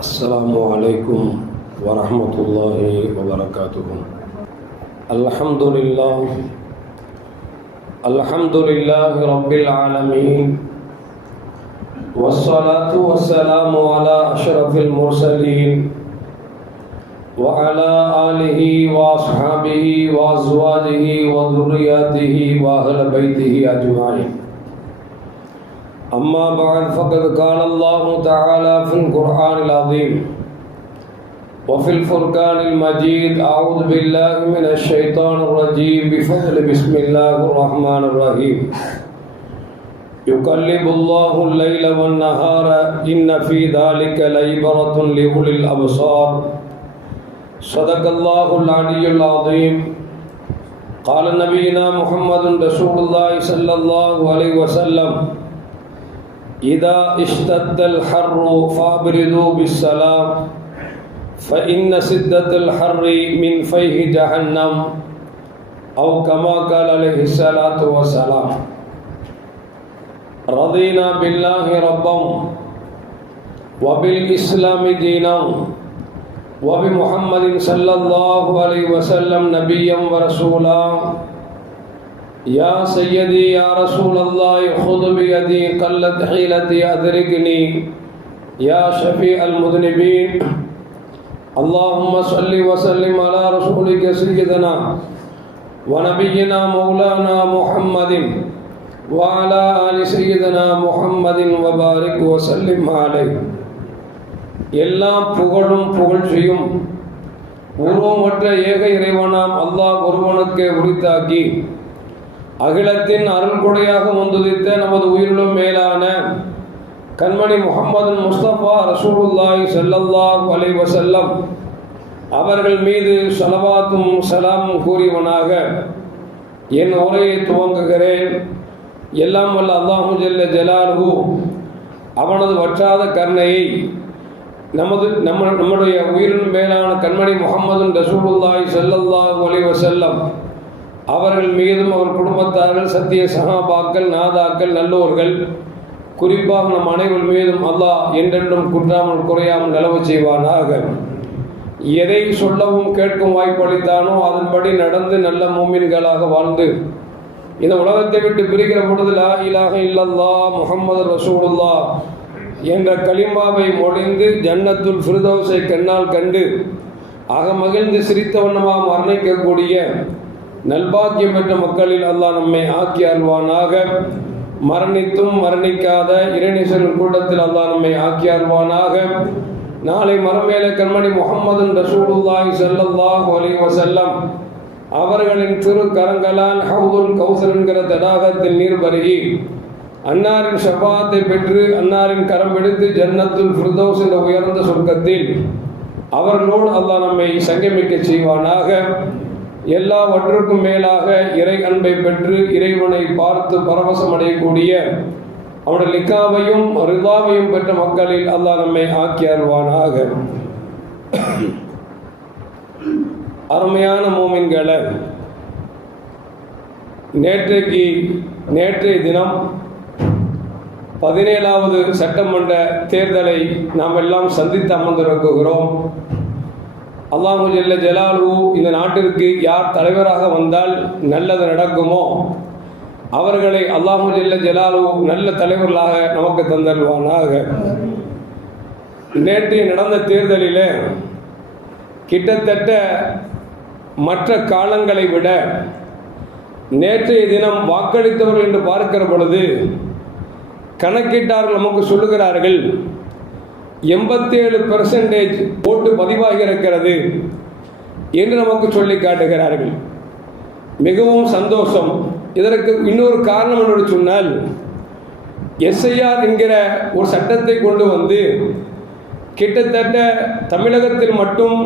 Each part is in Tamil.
السلام عليكم ورحمة الله وبركاته. الحمد لله رب العالمين، والصلاة والسلام على أشرف المرسلين وعلى آله وأصحابه وأزواجه وذرياته وأهل بيته أجمعين. أما بعد، فقد قال الله تعالى في القرآن العظيم وفي الفرقان المجيد: أعوذ بالله من الشيطان الرجيم، بفضل بسم الله الرحمن الرحيم. يقلب الله الليل والنهار إن في ذلك لعبرة لأولي الأبصار. صدق الله العلي العظيم. قال نبينا محمد رسول الله صلى الله عليه وسلم: إذا اشتد الحر فابردوا بالسلام فإن شدة الحر من فيه جهنم، أو كما قال عليه الصلاة والسلام. رضينا بالله ربا وبالإسلام دينا وبمحمد صلى الله عليه وسلم نبيا ورسولا. يا سيدي يا رسول الله خذ بيدي قلت حيلتي أدركني يا شفيع المذنبين. اللهم صل وسلم على رسولك سيدنا ونبينا مولانا محمد وعلى آل سيدنا محمد وبارك وسلم عليه. எல்லா புகழும் புகழ்ச்சியும் உருவமற்ற ஏக இறைவனாம் அல்லாஹ் ஒருவனுக்கு உரித்தாக்கி அகிலத்தின் அருள்கொடையாக வந்துதித்த நமது உயிரிலும் மேலான கண்மணி முஹம்மது முஸ்தபா ரசூலுல்லாஹி ஸல்லல்லாஹு அலைஹி வஸல்லம் அவர்கள் மீது ஸலவாத்தும் சலாமும் கூறியவனாக என் உரையை துவங்குகிறேன். எல்லாம் வல்ல அல்லாஹு ஜல்ல ஜலாலுஹு அவனது வற்றாத கருணையை நம்முடைய உயிரின் மேலான கண்மணி முஹம்மது ரசூலுல்லாஹி ஸல்லல்லாஹு அலைஹி வஸல்லம் அவர்கள் மீதும் அவர் குடும்பத்தார்கள், சத்திய சஹாபாக்கள், நாதாக்கள், நல்லோர்கள், குறிப்பாக நம் அனைவர் மீதும் அல்லாஹ் என்றென்றும் குற்றாமல் குறையாமல் நிலவு செய்வானாக. எதை சொல்லவும் கேட்கும் வாய்ப்பளித்தானோ அதன்படி நடந்து நல்ல மூமின்களாக வாழ்ந்து இந்த உலகத்தை விட்டு பிரிக்கிற பொழுது லா இலாஹ இல்லல்லாஹ் முஹம்மது ரசூலுல்லாஹ் என்ற கலிமாவை மொழிந்து ஜன்னத்துல் ஃபிர்தௌஸை கண்ணால் கண்டு அகமகிழ்ந்து சிரித்த வண்ணமாக வர்ணிக்கக்கூடிய நல்பாக்கியம் பெற்ற மக்களில் அல்லாஹ் நம்மை ஆக்கி அருள்வானாக. மரணித்தும் மரணிக்காத இறைநேசர்கள் கூட்டத்தில் அல்லாஹ் நம்மை ஆக்கி அருள்வானாக. நாளை மறுமேல கண்மணி முஹம்மது ரசூலுல்லாஹி ஸல்லல்லாஹு அலைஹி வஸல்லம் அவர்களின் திரு கரங்களால் ஹவுதுல் கௌசர் என்கிற தடாகத்தில் நீர் பருகி அன்னாரின் ஷஃபாத்தை பெற்று அன்னாரின் கரம் பிடித்து ஜன்னத்துல் ஃபிர்தௌஸ் என்ற உயர்ந்த சொர்க்கத்தில் அவர்களோடு அல்லாஹ் நம்மை சங்கமிக்க செய்வானாக. எல்லாவற்றுக்கும் மேலாக இறை அன்பை பெற்று இறைவனை பார்த்து பரவசம் அடையக்கூடிய அவனுடைய லிக்காவையும் ரிதாவையும் பெற்ற மக்களில் அல்லாஹ் நம்மை ஆக்கி அருள்வானாக. அருமையான மூமின்களை, நேற்றைய தினம் 17வது சட்டமன்ற தேர்தலை நாம் எல்லாம் சந்தித்து அமர்ந்திருக்கிறோம். அல்லாஹு ஜல்ல ஜலாலுஹு இந்த நாட்டிற்கு யார் தலைவராக வந்தால் நல்லது நடக்குமோ அவர்களை அல்லாஹு ஜல்ல ஜலாலுஹு நல்ல தலைவர்களாக நமக்கு தந்தருவானாக. நேற்று நடந்த தேர்தலில் கிட்டத்தட்ட மற்ற காலங்களை விட நேற்றைய தினம் வாக்களித்தவர்கள் என்று பார்க்கிற பொழுது கணக்கிட்டார்கள் நமக்கு சொல்லுகிறார்கள் 87% ஓட்டு பதிவாகி இருக்கிறது என்று நமக்கு சொல்லி காட்டுகிறார்கள். மிகவும் சந்தோஷம். இதற்கு இன்னொரு காரணம் என்று சொன்னால், எஸ்ஐஆர் என்கிற ஒரு சட்டத்தை கொண்டு வந்து கிட்டத்தட்ட தமிழகத்தில் மட்டும்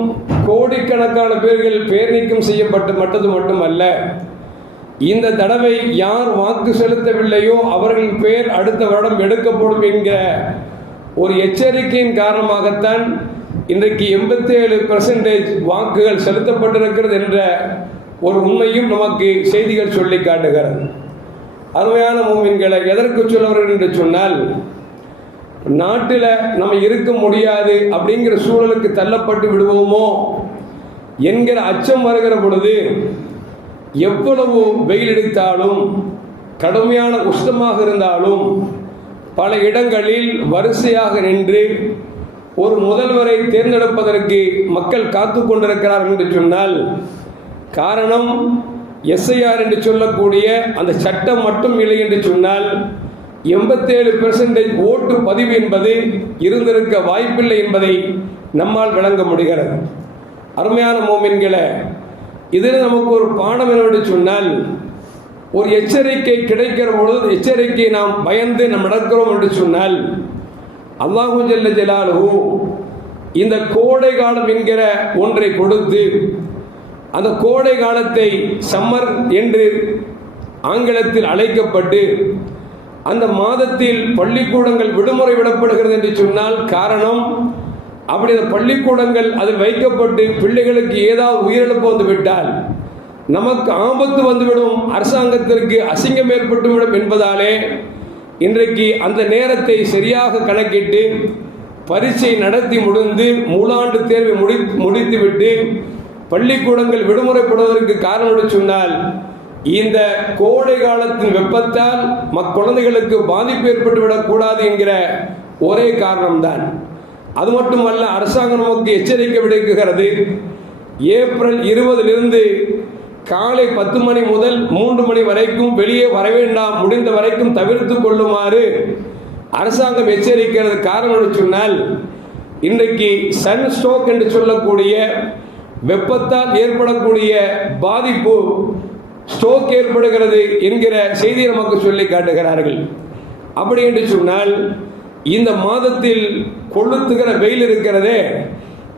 கோடிக்கணக்கான பேர்கள் பேர் நீக்கம் செய்யப்பட்டது மட்டுமல்ல, இந்த தடவை யார் வாக்கு செலுத்தவில்லையோ அவர்கள் பேர் அடுத்த வருடம் எடுக்கப்படும் என்கிற ஒரு எச்சரிக்கையின் காரணமாகத்தான் இன்றைக்கு 87% வாக்குகள் செலுத்தப்பட்டிருக்கிறது என்ற ஒரு உண்மையும் நமக்கு செய்திகள் சொல்லி காட்டுகிறது. அருமையான மூமின்களை, எதற்கு சொல்லுவார்கள் என்று சொன்னால், நாட்டில் நம்ம இருக்க முடியாது அப்படிங்கிற சூழலுக்கு தள்ளப்பட்டு விடுவோமோ என்கிற அச்சம் வருகிற பொழுது, எவ்வளவு வெயில் அடித்தாலும் கடுமையான உஷ்ணமாக இருந்தாலும் பல இடங்களில் வரிசையாக நின்று ஒரு முதல்வரை தேர்ந்தெடுப்பதற்கு மக்கள் காத்து கொண்டிருக்கிறார்கள் என்று சொன்னால், காரணம் எஸ்ஐஆர் என்று சொல்லக்கூடிய அந்த சட்டம் மட்டும் இல்லை என்று சொன்னால் 87% ஓட்டு பதிவு என்பது இருந்திருக்க வாய்ப்பில்லை என்பதை நம்மால் விளங்க முடிகிறது. அருமையான மோமின்களே, இதில் நமக்கு ஒரு பாடம் என்னவென்று சொன்னால், ஒரு எச்சரிக்கை கிடைக்கிற பொழுது எச்சரிக்கை நாம் பயந்து நாம் நடக்கிறோம் என்று சொன்னால், அல்லாஹு ஜல்ல ஜலாலுஹு இந்த கோடை காலம் என்கிற ஒன்றை கொடுத்து, அந்த கோடை காலத்தை சம்மர் என்று ஆங்கிலத்தில் அழைக்கப்பட்டு அந்த மாதத்தில் பள்ளிக்கூடங்கள் விடுமுறை விடப்படுகிறது என்று சொன்னால், காரணம் அப்படி அந்த பள்ளிக்கூடங்கள் அதில் வைக்கப்பட்டு பிள்ளைகளுக்கு ஏதாவது உயிரிழப்பு வந்துவிட்டால் நமக்கு ஆபத்து வந்துவிடும், அரசாங்கத்திற்கு அசிங்கம் ஏற்பட்டுவிடும் என்பதாலே இன்றைக்கு அந்த நேரத்தை சரியாக கணக்கிட்டு பரீட்சை நடத்தி முடிந்து மூலாண்டு தேர்வை முடித்துவிட்டு பள்ளிக்கூடங்கள் விடுமுறைப்படுவதற்கு காரணம் சொன்னால், இந்த கோடை காலத்தின் வெப்பத்தால் குழந்தைகளுக்கு பாதிப்பு ஏற்பட்டுவிடக்கூடாது என்கிற ஒரே காரணம்தான். அது மட்டுமல்ல, அரசாங்கம் நமக்கு எச்சரிக்கை விடுக்குகிறது. ஏப்ரல் 20 காலை 10 மணி முதல் 3 மணி வரைக்கும் வெளியே வர வேண்டாம், முடிந்த வரைக்கும் தவிர்த்து கொள்ளுமாறு அரசாங்கம் எச்சரிக்கிறது. காரணம் சொன்னால், இன்றைக்கு சன் ஸ்ட்ரோக் என்று சொல்லக்கூடிய வெப்பத்தால் ஏற்படக்கூடிய பாதிப்பு ஸ்ட்ரோக் ஏற்படுகிறது என்கிற செய்தியை நமக்கு சொல்லி காட்டுகிறார்கள். அப்படி என்று சொன்னால், இந்த மாதத்தில் கொளுத்துகிற வெயில் இருக்கிறதே,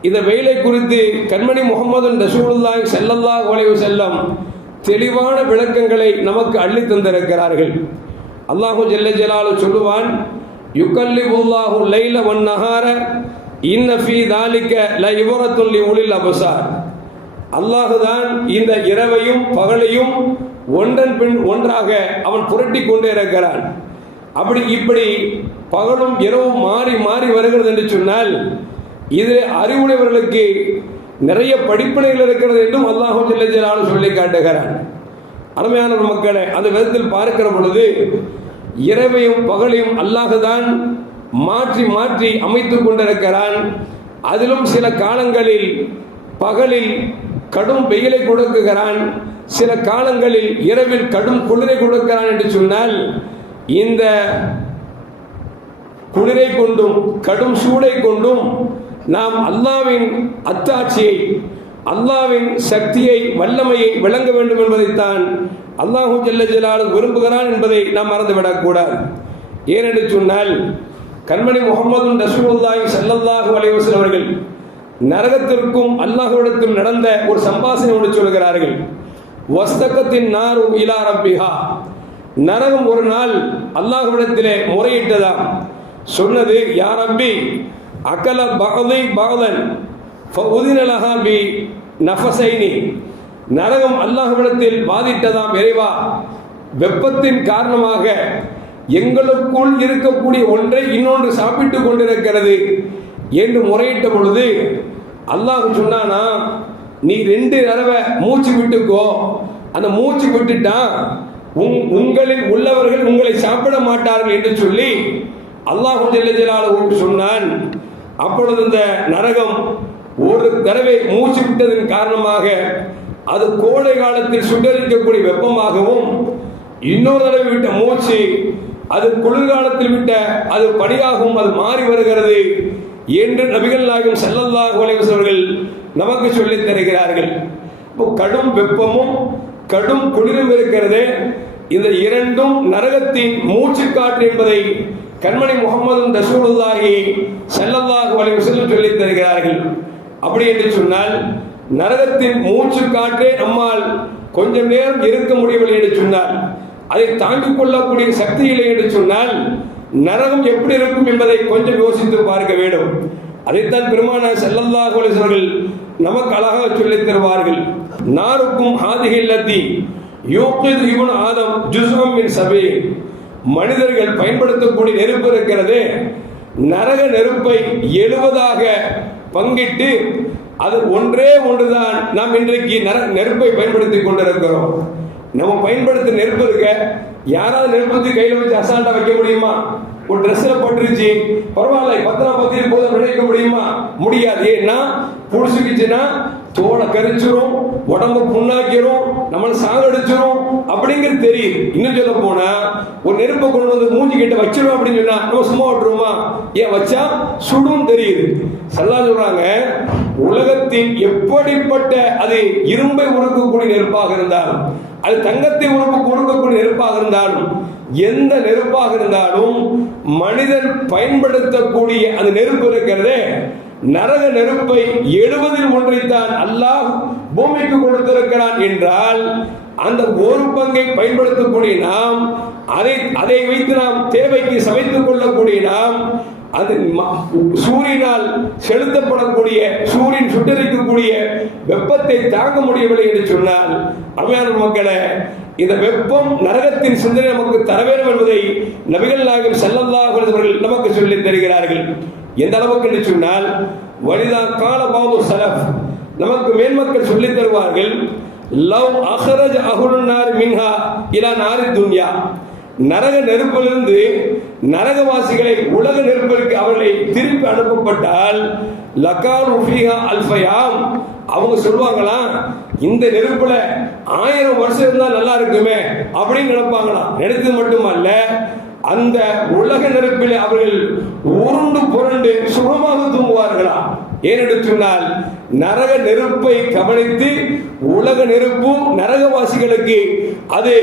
இந்த வெயிலை குறித்து கண்மணி முஹம்மது ரசூலுல்லாஹி ஸல்லல்லாஹு அலைஹி வஸல்லம் தெளிவான விளக்கங்களை நமக்கு அள்ளி தந்திருக்கிறார்கள். அல்லாஹு ஜல்ல ஜலாலுஹு சொல்லுவான், யுகல்லிபுல்லாஹு லைல வன் நஹார இன்ன ஃபீ தாலிக லஇப்ரத்துன் லிஉலில் அப்சார். அல்லாஹுதான் இந்த இரவையும் பகலையும் ஒன்றன் பின் ஒன்றாக அவன் புரட்டி கொண்டே இருக்கிறான். இப்படி பகலும் இரவும் மாறி மாறி வருகிறது என்று சொன்னால், இதில் அறிவுடையவர்களுக்கு நிறைய படிப்பினைகள் இருக்கிறது என்றும் அல்லாஹு ஜல்ல ஜலாலுஹு சொல்லி காட்டுகிறான். அருமையான மக்களை, அந்த விதத்தில் பார்க்கிற பொழுது இரவையும் பகலையும் அல்லாஹுதான் மாற்றி மாற்றி அமைத்துக் கொண்டிருக்கிறான். அதிலும் சில காலங்களில் பகலில் கடும் வெயிலை கொடுக்குகிறான், சில காலங்களில் இரவில் கடும் குளிரை கொடுக்கிறான் என்று சொன்னால், இந்த குளிரை கொண்டும் கடும் சூடை கொண்டும் நாம் அல்லாஹ்வின் அத்தாட்சியை, அல்லாஹ்வின் சக்தியை, வல்லமையை விளங்க வேண்டும் என்பதைத்தான் அல்லாஹு ஜல்ல ஜலாலுஹு விரும்புகிறான் என்பதை நாம் மறந்துவிடக்கூடாது. ஏனென்று சொன்னால், கண்மணி முஹம்மது ரசூலுல்லாஹி ஸல்லல்லாஹு அலைஹி வஸல்லம் அவர்கள் நரகத்திற்கும் அல்லாஹ்விடத்தில் நடந்த ஒரு சம்பாஷணை சொல்கிறார்கள். வஸ்தகத்தின் நாரு இலா ரப்பிஹா, நரகம் ஒரு நாள் அல்லாஹ்விடத்திலே முறையிட்டதாம். சொன்னது, யா ரப்பி அகல பகதை பகதன் ஃபஉதின லஹா பி நஃபஸைனி. நரகம் அல்லாஹ்விடத்தில் வாதிட்டதாம், இறைவா, வெப்பத்தின் காரணமாக எங்களுக்குள் இருக்கக்கூடிய ஒன்றை இன்னொன்று சாப்பிட்டு கொண்டிருக்கிறது என்று முறையிட்ட பொழுது அல்லாஹ் சொன்னானா, நீ 2 தடவை மூச்சு விட்டுக்கோ. அந்த மூச்சு விட்டுட்டா உங்களில் உள்ளவர்கள் உங்களை சாப்பிட மாட்டார்கள் என்று சொல்லி அல்லாஹ் ஜல்ல ஜலாலுஹு சொன்னான். அப்பொழுது இந்த நரகம் ஒரு தடவை மூச்சு விட்டதன் காரணமாக அது கோடை காலத்தில் சுட்டரிக்கக்கூடிய வெப்பமாகவும், இன்னொரு தடவை விட்ட மூச்சு அது குளிர்காலத்தில் விட்ட அது பனியாகவும் அது மாறி வருகிறது என்று நபிகள் நாயகம் ஸல்லல்லாஹு அலைஹி வஸல்லம் அவர்கள் நமக்கு சொல்லித் தருகிறார்கள். கடும் வெப்பமும் கடும் குளிரும் இருக்கிறது, இந்த இரண்டும் நரகத்தின் மூச்சு காற்று என்பதை கண்மணி முஹம்மது ரசூலுல்லாஹி ஸல்லல்லாஹு அலைஹி வஸல்லம் சொல்லித் தருகிறார்கள். அப்படி என்று சொன்னால், நரகத்தின் மூச்சு காற்றே நம்மால் கொஞ்சம் நேரம் இருக்க முடியவில்லை என்று சொன்னால், அதை தாங்கிக் கொள்ளக்கூடிய சக்தி இல்லை என்று சொன்னால், நரகம் எப்படி இருக்கும் என்பதை கொஞ்சம் யோசித்து பார்க்க வேண்டும். அதைத்தான் பெருமானார் ஸல்லல்லாஹு அலைஹி வஸல்லம் அவர்கள் நமக்கு அழகாக சொல்லித் தருவார்கள். நாருக்கும் ஹாதிஹில்லதி யூகிது இப்னு ஆதம் ஜுஸ்உம் மின் சபீ. மனிதர்கள் பயன்படுத்தக்கூடிய நெருப்பு இருக்கிறது, நரக நெருப்பை 70ஆக பங்கிட்டு அது ஒன்றே ஒன்றுதான் நாம் இன்றைக்கு நெருப்பை பயன்படுத்தி கொண்டிருக்கிறோம். நம்ம பயன்படுத்த நெருப்பு இருக்க யாராவது நெருப்பத்தை கையில் வச்சு அசால்ட்டா வைக்க முடியுமா? ஒரு ட்ரெஸ்ல பட்டுருச்சு பரவாயில்ல 10 போதும் நினைக்க முடியுமா? முடியாது. ஏன்னா புடிச்சுக்கிச்சுன்னா தோலை கரிச்சிரும், உடம்பு புண்ணாக்கிரும், நம்மளை சாகடிச்சிரும் அப்படிங்கிறது தெரியுது. இன்னும் சொல்ல போனா ஒரு நெருப்பை கொண்டு வந்து மூஞ்சி கிட்ட வச்சிரும் அப்படின்னு சொன்னா நம்ம சும்மா விட்டுருவோமா? ஏன் வச்சா சுடும் தெரியுது. சல்லா சொல்றாங்க, உலகத்தில் எப்படிப்பட்ட அது இரும்பை உருக்கக்கூடிய நெருப்பாக இருந்தாலும், அது தங்கத்தை உருக்கக்கூடிய நெருப்பாக இருந்தாலும், எந்த நெருப்பாக இருந்தாலும் மனிதன் பயன்படுத்தக்கூடிய அந்த நெருப்பு இருக்கிறதே, நரக நெருப்பை 70இல் ஒன்றைத்தான் அல்லாஹ் பூமிக்கு கொடுத்திருக்கிறான் என்றால், அந்த ஒரு பங்கை பயன்படுத்தக்கூடிய நாம், அதை வைத்து நாம் தேவைக்கு சமைத்துக் கொள்ளக்கூடிய நாம், அது சூரியனால் செலுத்தப்படக்கூடிய சூரியன் சுட்டரிக்கக்கூடிய வெப்பத்தை தாங்க முடியவில்லை என்று சொன்னால், அருமையான மக்களே, இந்த வெப்பம் நரகத்தின் சிந்தனை நமக்கு தர வேண்டும் என்பதை நபிகள் நாயகம் ஸல்லல்லாஹு அலைஹி வஸல்லம் நமக்கு சொல்லித் தருகிறார்கள். எந்த அளவுக்கு என்று சொன்னால், வலிதா கால பாது சலஃப், நமக்கு மேன்மக்கள் சொல்லித் தருவார்கள், லவ் அஹ்ரஜ் அஹ்லுன் நார் மின்ஹா இலா நாரி துன்யா, நரக நெருப்பிலிருந்து நரகவாசிகளை உலக நெருப்பிற்கு அவர்களை திருப்பி அனுப்பப்பட்டால், லகான் ஃபீஹா அல்ஃபயாம், அவங்க சொல்லுவாங்களாம், இந்த நெருப்புல 1000 வருஷம் இருந்தா நல்லா இருக்குமே அப்படின்னு நினைப்பாங்களாம். நினைத்தது மட்டுமல்ல, அந்த உலக நெருப்பில் அவர்கள் உருண்டு புரண்டு சுகமாக தூங்குவார்களாம். ஏனென்று சொன்னால், நரக நெருப்பை கவனித்து உலக நெருப்பும் நரகவாசிகளுக்கு அது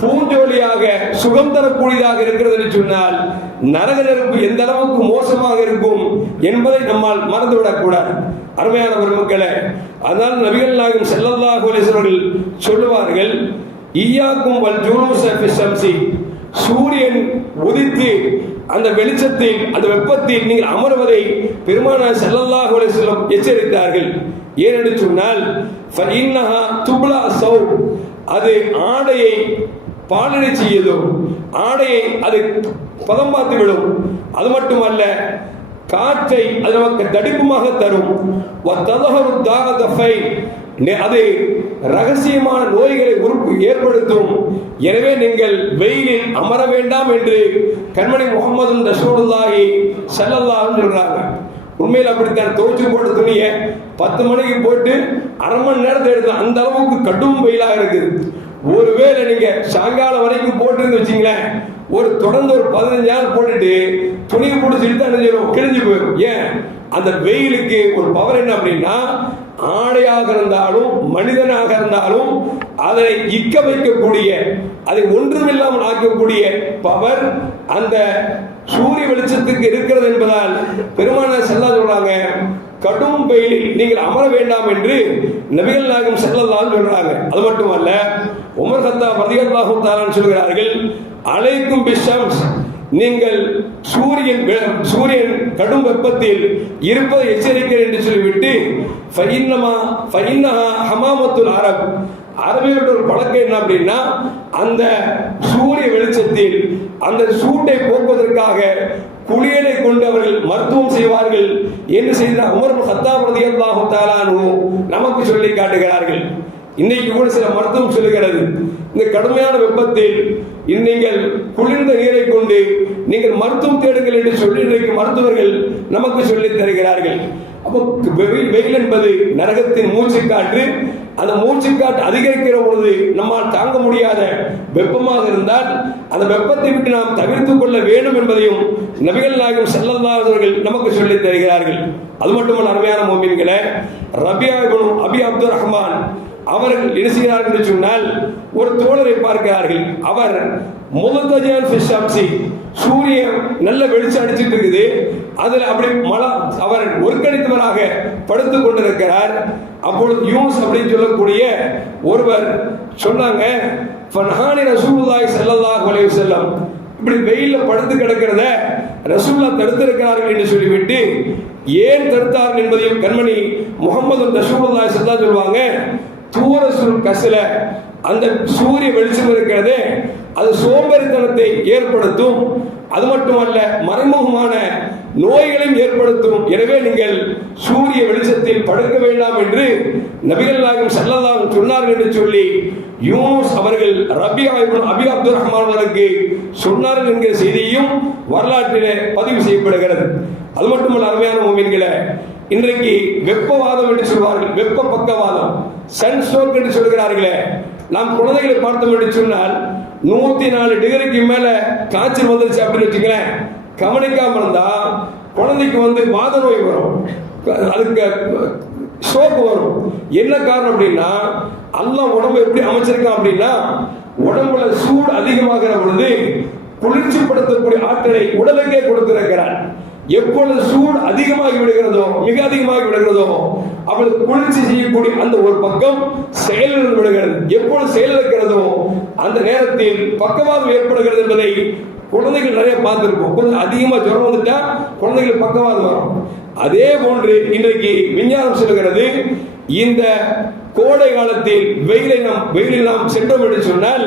பூஞ்சோலியாக சுகம் தரக்கூடியதாக இருக்கிறது என்று சொன்னால், நரக நெருப்பு எந்த அளவுக்கு மோசமாக இருக்கும் என்பதை நம்மால் மறந்துவிடக் கூடாது. அருமையான பெருமக்களே, அதனால் நபிகள் நாயகம் ஸல்லல்லாஹு அலைஹி வஸல்லம் சொல்லுவார்கள், ஈயாக்கும் வல் ஜுலூஸ ஃபி ஷம்ஸி, சூரியன் உதித்து அந்த வெளிச்சத்தில் அந்த வெப்பத்தில் நீங்கள் அமர்வதை பெருமானார் ஸல்லல்லாஹு அலைஹி வஸல்லம் எச்சரித்தார்கள். ஏனென்று சொன்னால், ஃபஇன்னஹா துப்லா ஸௌப், அது ஆடையை பாலனை செய்யதும், ஆடையை அது பதம் பார்த்து விடும். அது மட்டுமல்ல, காற்றை அது நமக்கு தடிப்புமாக தரும். அது ரகசியமான நோய்களை ஏற்படுத்தும். எனவே நீங்கள் வெயிலில் அமர வேண்டாம் என்று கண்மணி முகமது ரசூலுல்லாஹி ஸல்லல்லாஹு அலைஹி சொல்றாங்க. உண்மையில் அப்படித்தான். துவைச்சு போட்ட துணியை 10 மணிக்கு போட்டு அரை மணி நேரத்தை எடுத்து, அந்த அளவுக்கு கடும் வெயிலாக இருக்குது. ஒருவேளை நீங்க சாயங்காலம் வரைக்கும் போட்டு வச்சீங்களேன், தொடர்ந்து ஒரு 15 நாள் போட்டுட்டு துணியை பிடிச்சிட்டு தான் கிழிஞ்சு போயிடும். ஏன்? அந்த வெயிலுக்கு ஒரு பவர் என்ன அப்படின்னா, ஆடையாக இருந்தாலும் மனிதனாக இருந்தாலும் அதை இக்க வைக்கக்கூடிய, அதை ஒன்றுமில்லாமல் ஆக்கக்கூடிய பவர் அந்த சூரிய வெளிச்சத்துக்கு இருக்கிறது என்பதால் பெருமானார் ஸல்லல்லாஹு சொல்றாங்க, கடும் வெயிலில் நீங்கள் அமர வேண்டாம் என்று நபிகள் நாயகம் ஸல்லல்லாஹு சொல்றாங்க. அது மட்டுமல்ல, உமர் கத்தாப் ரலியல்லாஹு தஆலா சொல்கிறார்கள், அலைக்கும் பிஷம்ஸ், நீங்கள் சூரியன் கடும் வெப்பத்தில் இருப்பதை எச்சரிக்கிறேன் என்று சொல்லிவிட்டு, ஃபஇன்னஹா ஹமாமத்துல் அரப், அரபியோட ஒரு பழக்கம் என்ன அப்படின்னா, அந்த சூரிய வெளிச்சத்தில் அந்த சூட்டை போக்குவதற்காக குளியலை கொண்டு அவர்கள் மருத்துவம் செய்வார்கள் என்று செய்த உமர் இப்னு கத்தாப் ரலியல்லாஹு தஆலா நமக்கு சொல்லி காட்டுகிறார்கள். இன்னைக்கு கூட சில மருத்துவம் சொல்லுகிறது, இந்த கடுமையான வெப்பத்தில் நீங்கள் குளிர்ந்த நீரை கொண்டு நீங்கள் மருத்துவம் தேடுங்கள் என்று சொல்லி இன்றைக்கு மருத்துவர்கள் நமக்கு சொல்லி தருகிறார்கள். அப்போ வெயில் என்பது நரகத்தின் மூச்சுக்காற்று. அந்த மூச்சுக்காற்று அதிகரிக்கிற பொழுது நம்மால் தாங்க முடியாத வெப்பமாக இருந்தால் அந்த வெப்பத்தை விட்டு நாம் தவிர்த்துக் கொள்ள வேண்டும் என்பதையும் நபிகள் நாயகம் ஸல்லல்லாஹு அலைஹி வஸல்லம் நமக்கு சொல்லி தருகிறார்கள். அது மட்டுமல்ல, அருமையான முஃமின்களே, ரபியா இப்னு அபி அப்துர் ரஹ்மான் அவர்கள் என்ன செய்கிறார்கள் என்று சொன்னால், ஒரு தோழரை பார்க்கிறார்கள். அவர் முதத்தஜியான் ஃபி ஷம்ஸி, சூரியன் நல்ல வெளிச்சம் அடிச்சிட்டு இருக்குது, அதில் அப்படி அவர் ஒருக்கணித்தவராக படுத்துக் கொண்டிருக்கிறார். அப்பொழுது யூஸ் அப்படின்னு சொல்லக்கூடிய ஒருவர் சொன்னாங்க, ஃபன்ஹானி ரசூலுல்லாஹி ஸல்லல்லாஹு அலைஹி வஸல்லம், இப்படி வெயில்ல படுத்து கிடக்கிறத ரசூலுல்லாஹ் தடுத்திருக்கிறார்கள் என்று சொல்லிவிட்டு, ஏன் தடுத்தார்கள் என்பதையும் கண்மணி முகமது ரசூலுல்லாஹி ஸல்லல்லாஹு சொல்லுவாங்க, தூரசுல் கஸ்ல, அந்த சூரிய வெளிச்சம் இருக்கிறதே அது சோம்பேறித்தனத்தை ஏற்படுத்தும். அது மட்டுமல்ல, மறைமுகமான நோய்களையும் ஏற்படுத்தும். எனவே நீங்கள் சூரிய வெளிச்சத்தில் படுக்க வேண்டாம் என்று நபிகள் நாயகம் ஸல்லல்லாஹு அலைஹி சொன்னார்கள் என்று சொல்லி யூனுஸ் அவர்கள் ரபியா இப்னு அபி அப்துர் ரஹ்மான் அவர்களுக்கு சொன்னார்கள் என்கிற செய்தியும் வரலாற்றிலே பதிவு செய்யப்படுகிறது. அது மட்டுமல்ல அருமையான முஃமின்களே, இன்றைக்கு வெப்பவாதம் என்று சொல்வார்கள், வெப்ப பக்கவாதம், சன்ஸ்ட்ரோக் என்று சொல்கிறார்களே. நாம் குழந்தைகளை பார்த்தோம் என்று சொன்னால் 104 டிகிரிக்கு மேல காய்ச்சல் வந்துருச்சு அப்படின்னு வச்சுங்களேன், கவனிக்காம இருந்தா குழந்தைக்கு வாத நோய் வரும், அதுக்கு ஸ்ட்ரோக் வரும். என்ன காரணம் அப்படின்னா, அல்லாஹ் உடம்பு எப்படி அமைச்சிருக்கான் அப்படின்னா, உடம்புல சூடு அதிகமாகிற பொழுது குளிர்ச்சிப்படுத்தக்கூடிய ஆற்றலை உடலுக்கே கொடுத்திருக்கிறார். எப்பொழுது சூடு அதிகமாகி விடுகிறதோ, மிக அதிகமாகி விடுகிறதோ, அவளுக்கு குளிர்ச்சி செய்யக்கூடிய அந்த ஒரு பக்கம் செயலிழந்து விடுகிறது. எப்பொழுது செயலிழக்கிறதோ அந்த நேரத்தில் பக்கவாதம் ஏற்படுகிறது என்பதை குழந்தைகள் நிறைய பார்த்திருப்போம். கொஞ்சம் அதிகமா ஜுரம் வந்துட்டா குழந்தைகள் பக்கவாதம் வரும். அதே போன்று இன்றைக்கு விஞ்ஞானம் சொல்கிறது, இந்த கோடை காலத்தில் வெயிலில் நாம் சென்றோம் என்று சொன்னால்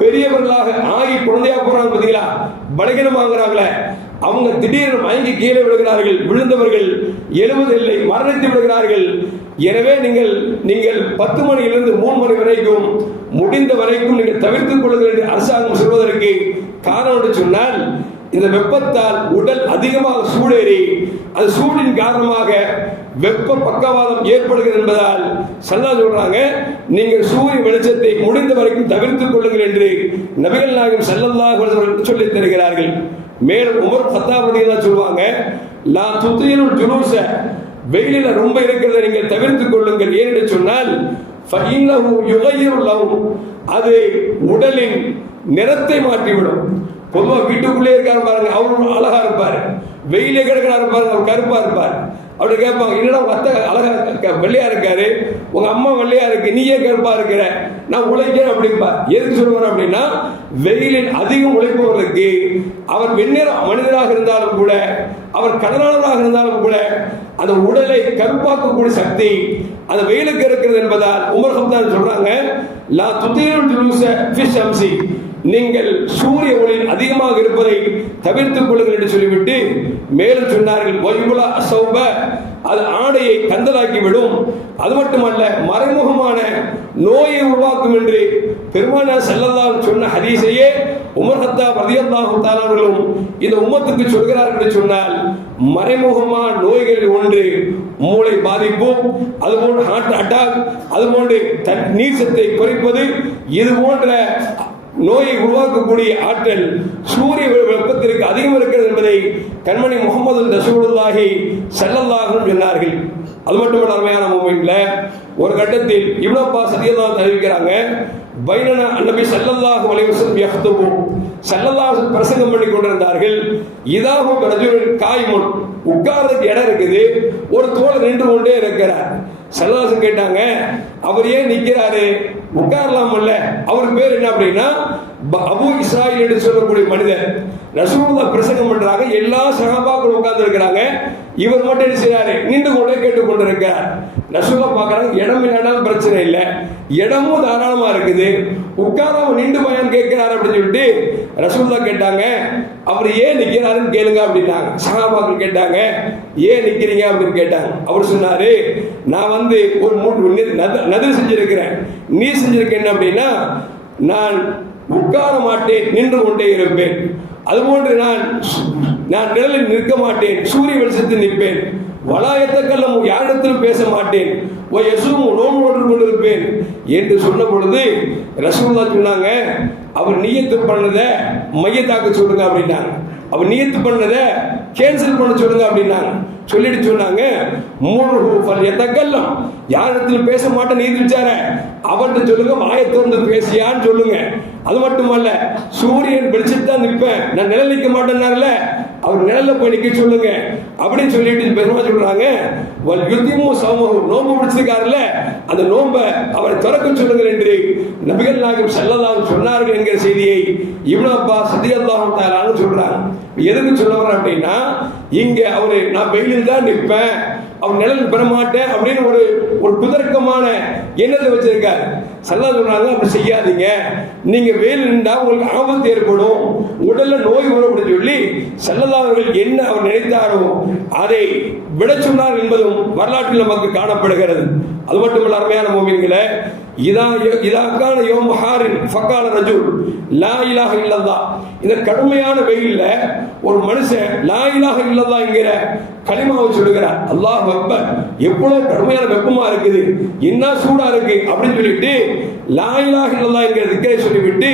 பெரியவர்களாக ஆகி குழந்தையா போறாங்க பார்த்தீங்களா, பலகீனம் வாங்குறாங்களே, அவங்க திடீர்னு மயங்கி கீழே விழுகிறார்கள். விழுந்தவர்கள் எழுவதில்லை, மரணித்து விடுகிறார்கள். எனவே நீங்கள் 10 மணியிலிருந்து 3 மணி வரைக்கும் முடிந்த வரைக்கும் நீங்கள் தவிர்த்துக் கொள்ளுங்கள் என்று அரசாங்கம் சொல்வதற்கு காரணம் என்று சொன்னால், இந்த வெப்பத்தால் உடல் அதிகமாக சூடேறி அந்த சூடின் காரணமாக வெப்ப பக்கவாதம் ஏற்படுகிறது என்பதால் ஸல்லல்லாஹு சொல்றாங்க, நீங்கள் சூரிய வெளிச்சத்தை முடிந்த வரைக்கும் தவிர்த்துக் கொள்ளுங்கள் என்று நபிகள் நாயகம் ஸல்லல்லாஹு அலைஹி வஸல்லம் சொல்லித் தருகிறார்கள். மேலும் உமர் கத்தாப் ரலியல்லாஹு சொல்வாங்க, லா துதீலுல் ஜுலூஸ, வெயிலில் ரொம்ப இருக்கிறதை நீங்கள் தவிர்த்துக் கொள்ளுங்கள். ஏனென்று சொன்னால் ஃபஇன்னஹு யுகையிரு லஹு, அது உடலின் நிறத்தை மாற்றிவிடும். பொதுவாக வீட்டுக்குள்ளே இருக்காரு பாருங்க, அவரும் அழகா இருப்பார், வெயிலே கிடக்கிறாரு பாருங்க, அவர் கருப்பா இருப்பார். அப்படி கேட்பாங்க, என்னடா உங்க அத்தை அழகா வெள்ளையா இருக்காரு, உங்க அம்மா வெள்ளையா இருக்கு, நீ ஏன் கருப்பா இருக்கிற, நான் உழைக்கிறேன் அப்படின்பா. எதுக்கு சொல்லுவார் அப்படின்னா, வெயிலில் அதிகம் உழைப்பவர்களுக்கு அவர் வெண்ணிற மனிதராக இருந்தாலும் கூட, அவர் கடனாளராக இருந்தாலும் கூட அந்த உடலை கருப்பாக்கக்கூடிய சக்தி அந்த வெயிலுக்கு இருக்கிறது என்பதால் உமர் ஹம்தான் சொல்றாங்க, லா துதீலுல் ஜுலூஸ ஃபி ஷம்ஸி, நீங்கள் சூரிய ஒளி அதிகமாக இருப்பதை தவிர்த்துக் கொள்ளுங்கள் என்று சொல்லிவிட்டு மேலும் சொன்னார்கள், வயுலா அஸௌப, அது ஆடையை கந்தலாக்கி விடும். அது மட்டுமல்ல, மறைமுகமான நோயை உருவாக்கும் என்று பெருமானார் ஸல்லல்லாஹு அலைஹி சொன்ன ஹதீஸையே உமர் கத்தாப் ரலியல்லாஹு தஆலா அவர்களும் இந்த உம்மத்துக்கு சொல்கிறார்கள் என்று சொன்னால், மறைமுகமான நோய்களில் ஒன்று மூளை பாதிப்பு, அதுபோன்று ஹார்ட் அட்டாக், அதுபோன்று நீர் சத்தை குறைப்பது, இது போன்ற நோயை உருவாக்கக்கூடிய ஆற்றல் சூரிய வெப்பத்திற்கு அதிகம் இருக்கிறது என்பதை கண்மணி முஹம்மது ரசூலுல்லாஹி ஸல்லல்லாஹு அலைஹி சொன்னார்கள். அது மட்டுமல்ல அருமையான முஃமின்ல, ஒரு கட்டத்தில் இப்னு அப்பாஸ் ரலியல்லாஹு அன்ஹு அறிவிக்கிறாங்க, பைனனா அன்னபி ஸல்லல்லாஹு அலைஹி வஸல்லம் யஹ்துபு, ஸல்லல்லாஹு அலைஹி பிரசங்கம் பண்ணி கொண்டிருந்தார்கள். இதாஹு ரஜுலுன் காயிமுன், உட்கார்றதுக்கு இடம் இருக்குது, ஒரு தோழர் நின்று கொண்டே இருக்கிறார். ஸல்லல்லாஹு அலைஹி கேட்டாங்க, அவர் ஏன் நிற்கிறாரு, உட்காரலாம்ல. அவர் பேர் என்ன அப்படின்னா அபூ இஸ்ராயில் என்று சொல்லக்கூடிய மனிதர். ரசூலுல்லாஹ் பிரசங்கம் பண்றாங்க, எல்லா சஹாபாக்களும் உட்கார்ந்து இருக்கிறாங்க, இவர் மட்டும் என்ன செய்யறாரு, நின்று கொண்டே கேட்டுக் கொண்டிருக்கிறார். ரசூலுல்லாஹ் பார்க்கறாங்க, இடம் இல்லைனாலும் பிரச்சனை இல்லை, இடமும் தாராளமா இருக்குது, உட்காராம நின்று பயன் கேட்கிறார் அப்படின்னு சொல்லிட்டு ரசூலுல்லாஹ் கேட்டாங்க, அவர் ஏன் நிற்கிறாருன்னு கேளுங்க அப்படின்னாங்க. சஹாபாக்கள் கேட்டாங்க, ஏன் நிற்கிறீங்க அப்படின்னு கேட்டாங்க. அவர் சொன்னாரு, நான் ஒரு நதிர் செஞ்சிருக்கிறேன், நீ செஞ்சிருக்கேன் அப்படின்னா, நான் உட்கார மாட்டேன், நின்று கொண்டே இருப்பேன். அதுபோன்று நான் நிழலில் நிற்க மாட்டேன், சூரிய வெளிச்சத்தில் நிற்பேன். வலாயத்தக்கல்லம், யாரிடத்திலும் பேச மாட்டேன், நோன்பு நோட்டு கொண்டிருப்பேன் என்று சொன்ன பொழுது ரசூலுல்லாஹ் சொன்னாங்க, அவர் நியத்து பண்ணதை மையத்தாக்க சொல்லுங்க அப்படின்னாங்க. அவர் நியத்து பண்ணதை கேன்சல் பண்ண சொல்லுங்க அப்படின்னாங்க. சொல்லிட்டு சொன்னாங்க, யாரிடத்திலும் பேச மாட்டேன் நீதிச்சார, அவர்கிட்ட சொல்லுங்க, வாயை திறந்து பேசியான்னு சொல்லுங்க. அது மட்டுமல்ல, சூரியன் வெளிச்சத்தான் நிற்பேன், நான் நிழல் நிற்க மாட்டேன்னார்ல, அவர் நிழல்ல போய் நிற்க சொல்லுங்க அப்படின்னு சொல்லிட்டு பெருமா சொல்றாங்க. நோன்பு பிடிச்சிருக்காருல்ல, அந்த நோன்பை அவரை திறக்க சொல்லுங்கள் என்று நபிகள் நாயகம் ஸல்லல்லாஹு அலைஹி சொன்னார்கள் என்கிற செய்தியை இப்னு அப்பாஸ் ரலியல்லாஹு தஆலா சொல்றாங்க. எதுக்கு சொல்ல வர அப்படின்னா, இங்க அவரு நான் வெயிலில் தான் நிற்பேன், அவர் நிழல் பெற மாட்டேன் அப்படின்னு ஒரு குதர்க்கமான எண்ணத்தை வச்சிருக்காரு. சல்லா சொல்றாங்க அப்படி செய்யாதீங்க, நீங்க வெயில் நின்றா உங்களுக்கு ஆபத்து ஏற்படும், உடல்ல நோய் வரும் அப்படின்னு சொல்லி ஸல்லல்லாஹு அவர்கள் என்ன அவர் நினைத்தாரோ அதை விட சொன்னார் என்பதும் வரலாற்றில் நமக்கு காணப்படுகிறது. அது மட்டுமல்ல அருமையான மூமின்களே, இதாக்கான யோம் ஹாரின் ஃபகால ரஜுல் லா இலாஹ இல்லல்லாஹ், இந்த கடுமையான வெயில்ல ஒரு மனுஷன் லா இலாஹ இல்லல்லாஹ் என்கிற கலிமாவை சொல்லுகிறார். அல்லாஹ் அக்பர், எவ்வளவு கடுமையான வெப்பமா இருக்குது, என்ன சூடா இருக்கு அப்படின்னு சொல்லிட்டு லா இலாஹ இல்லல்லாஹ் என்கிற திக்ரை சொல்லிவிட்டு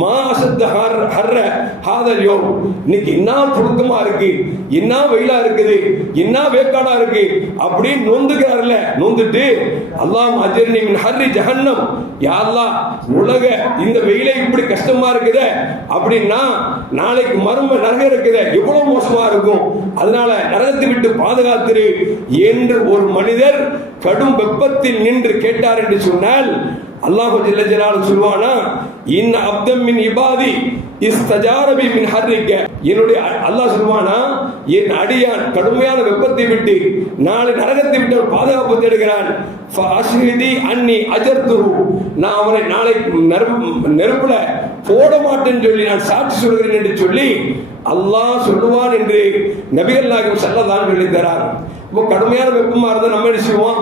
மா அஸத் ஹர்ர ஹாதல் யோம், இன்னைக்கு என்ன புழுக்கமா இருக்கு, என்ன வெயிலா இருக்குது, என்ன வேக்காடா இருக்கு அப்படின்னு நொந்துகிறார்ல, நொந்துட்டு அல்லாஹ் அஜர்னி மின் ஹர்ரி ஜஹன்னம், யா அல்லாஹ் உலக இந்த வெயிலே இப்படி கஷ்டமா இருக்குதே அப்படின்னா நாளைக்கு மர்ம நரகம் இருக்குதே எவ்வளவு மோசமா இருக்கும், அதனால நரகத்தை விட்டு பாதுகாத்திரு என்று ஒரு மனிதர் கடும் வெப்பத்தில் நின்று கேட்டார் என்று சொன்னால் அல்லாஹ் ஜல்ல ஜலாலுஹு சொல்வானா, இன் அப்தம் மின் இபாதி இஸ்தஜாரபி மின் ஹர்ரிக, என்னுடைய அல்லாஹ் சொல்வானா என் அடியான் கடுமையான வெப்பத்தை விட்டு நாளை நரகத்தை விட்டு பாதுகாப்பு தேடுகிறான், ஃபஅஷ்ஹிதி அன்னி அஜர்துஹு, நான் அவனை நாளை நெருப்புல போட மாட்டேன்னு சொல்லி நான் சாட்சி சொல்கிறேன் என்று சொல்லி அல்லாஹ் சொல்லுவான் என்று நபிகள் நாயகம் ஸல்லல்லாஹு அலைஹி வஸல்லம் தரார். இப்போ கடுமையான வெப்பமா இருந்தா நம்ம என்ன செய்வோம்,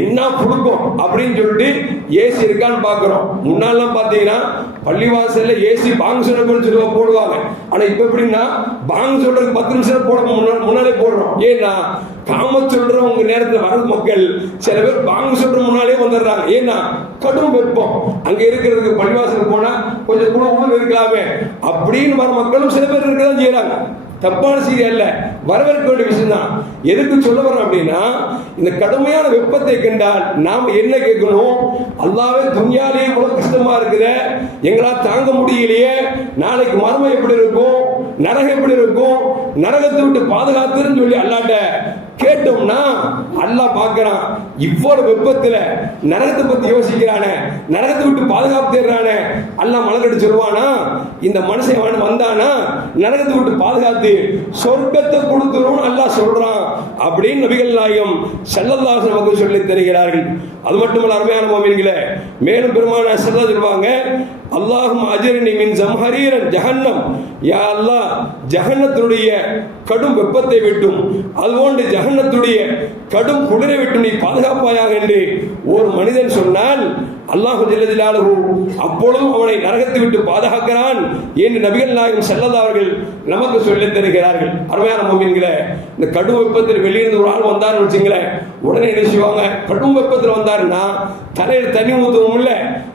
என்ன புழுக்கம் அப்படின்னு சொல்லிட்டு ஏசி இருக்கான்னு பாக்குறோம். முன்னாலாம் பாத்தீங்கன்னா பள்ளிவாசல்ல ஏசி பாங்கு சொல்ல போடுவாங்க. ஆனா இப்ப எப்படின்னா பாங்கு சொல்றதுக்கு 10 நிமிஷம் போட முன்னாலே போடுறோம். ஏன்னா காமத் சொல்றவங்க நேரத்தில் வர மக்கள் சில பேர் பாங்கு சொல்ற முன்னாலே வந்துடுறாங்க. ஏன்னா கடும் வெப்பம், அங்க இருக்கிறதுக்கு பள்ளிவாசலுக்கு போனா கொஞ்சம் கூட இருக்கலாமே அப்படின்னு வர மக்களும் சில பேர் இருக்கதான் செய்யறாங்க. தப்பான செய்தி அல்ல, வரவேற்க வேண்டிய விஷயம் தான். எதுக்கு சொல்ல வரோம் அப்படின்னா, இந்த கடுமையான வெப்பத்தை கண்டால் நாம் என்ன கேட்கணும், அல்லாஹ்வே துன்யாலே இவ்வளவு கஷ்டமா இருக்குது, எங்களால் தாங்க முடியலையே, நாளைக்கு மர்மம் எப்படி இருக்கும், நரகம் எப்படி இருக்கும், நரகத்தை விட்டு பாதுகாத்துன்னு சொல்லி அல்லாஹ்ட்ட கேட்டோம்னா அல்லாஹ் பார்க்கறான், இவ்வளவு வெப்பத்துல நரகத்தை பத்தி யோசிக்கிறானே, நரகத்தை விட்டு பாதுகாப்பு தேடுறானே, அல்லாஹ் மலக்கடி சொல்வானா, இந்த மனுஷன் வந்தானா நரகத்தை விட்டு பாதுகாத்து சொர்க்கத்தை கொடுத்துரும் அல்லாஹ் சொல்றான் அப்படின்னு நபிகள் நாயகம் ஸல்லல்லாஹு அலைஹி வஸல்லம் சொல்லி தருகிறார்கள். அது மட்டுமல்ல அருமையான மூமின்களே, மேலும் பெருமானார் ஸல்லல்லாஹு சொல்வாங்க, அல்லாஹும் அஜர்னி மின் ஜம்ஹரீரன் ஜஹன்னம், யா அல்லாஹ் ஜஹன்னத்துடைய கடும் வெப்பத்தை விட்டும் அதுபோன்று ஜஹன்னத்துடைய கடும் குளிரை விட்டும் நீ பாதுகாப்பாயாக என்று ஒரு மனிதன் சொன்னால் அல்லாஹ் ஜல்ல ஜலாலுஹு அப்பொழுதும் அவனை நரகத்தை விட்டு பாதுகாக்கிறான் என்று நபிகள் நாயகம் ஸல்லல்லாஹு அவர்கள் நமக்கு சொல்லித் தருகிறார்கள். அருமையான மூமின்களே, இந்த கடும் வெப்பத்தில் வெளியிருந்து ஒரு ஆள் வந்தார்னு வச்சுங்களேன், உடனே என்ன செய்வாங்க, கடும் வெப்பத்தில் வந்தாருன்னா தலையில் தண்ணி ஊற்றுவோம் இல்ல,